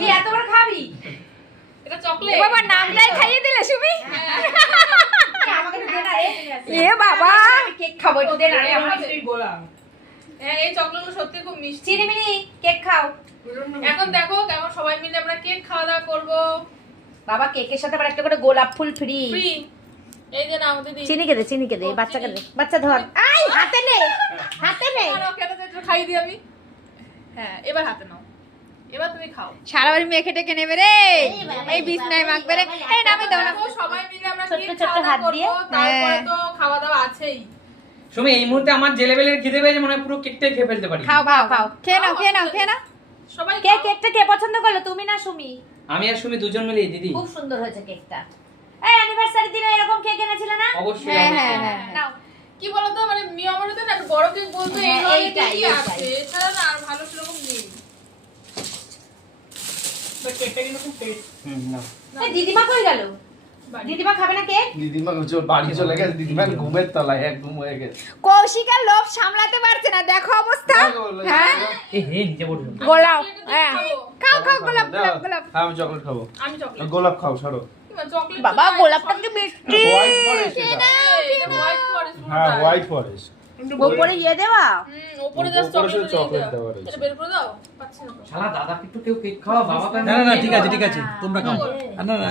কি এত বড় খাবি? এটা চকলেট। বাবা নামটাই খাইয়ে দিলে সুমি। আমাকে তো দে না রে। এ বাবা আমি কেক খাবো, একটু দে না রে আমাকে। হ্যাঁ এই চকলেটগুলো সত্যি খুব মিষ্টি। চিনিমিনি কেক খাও। এখন দেখো কেমন সবাই মিলে আমরা কেক খাওয়া দাওয়া করবো। বাবা কেকের সাথে আবার একটা করে গোলাপ ফুল ফ্রি। ফ্রি। এই যে নাও দিদি। চিনিকে দে, চিনিকে দে, বাচ্চাকে দে। বাচ্চা ধর। আই হাতে নে, হাতে নে। আর ওকে একটু খাই দিই আমি। হ্যাঁ এবার হাতে নাও। এবার তুমি খাও। সারা বাড়ি মেখে টেকে নেবে রে, এই বিছনায় মাখবে রে। এই নামে দাও না। দেখো, সবাই মিলে আমরা ছোট্ট কেক ছোট্ট খাওয়া হাত দাওয়া দিয়ে। করবো। তারপরে তো খাওয়া দাওয়া আছেই। সুমি এই মুহূর্তে আমার যে লেভেলের খিদে পেয়েছে মনে হয় পুরো কেকটাই খেয়ে ফেলতে পারি। খাও খাও খাও। খেয়ে নাও খেয়ে নাও খেয়ে নাও। সবাই কেক কেকটা কে পছন্দ করলো, তুমি না সুমি? আমি আর সুমি দুজন মিলেই দিদি। খুব সুন্দর হয়েছে কেকটা। এই অ্যানিভার্সারি দিনে এরকম কেক এনেছিল না? অবশ্যই হ্যাঁ, অবশ্যই। হ্যাঁ, হ্যাঁ। নাও। কি বলতো মানে মিয়ামরিতে না একটু বড় কেক বলতো এই হ্যাঁ, রঙের এইটাই, কেকই এইটাই। আছে। এছাড়া না আর ভালো সেরকম নেই। বাট কেকটা কিন্তু খুব টেস্ট। নাও। এই দিদিমা কই গেল? দিদিমা খাবে না কেক? দিদিমা বাড়ি চলে গেছে, দিদিমা ঘুমের তলায় একদম হয়ে গেছে। কৌশিকার লোভ সামলাতে পারছে না, দেখো অবস্থা। হ্যাঁ এ হে নিচে পড়ে যাবে। গোলাপ, চকলেট হ্যাঁ খাবো। খাও খাও গোলাপ দাও। গোলাপ গোলাপ। হ্যাঁ, আমি চকলেট খাবো। আমি চকলেট। গোলাপ খাও, সরো। চকলেট বাবা গোলাপটা কি মিষ্টি। হোয়াইট ফরেস্ট এটা। White forest. হ্যাঁ, হোয়াইট ফরেস্ট। ওপরে ইয়ে দেওয়া। উপরে জাস্ট উপরে শুধু চকলেট চকলেট দাও। দেওয়া রয়েছে। এটা বের করে দাও। পাচ্ছি না তো। শালা দাদা একটু কেউ কেক খাওয়া বাবা কেন? না না না ঠিক আছে তোমরা খাও। না না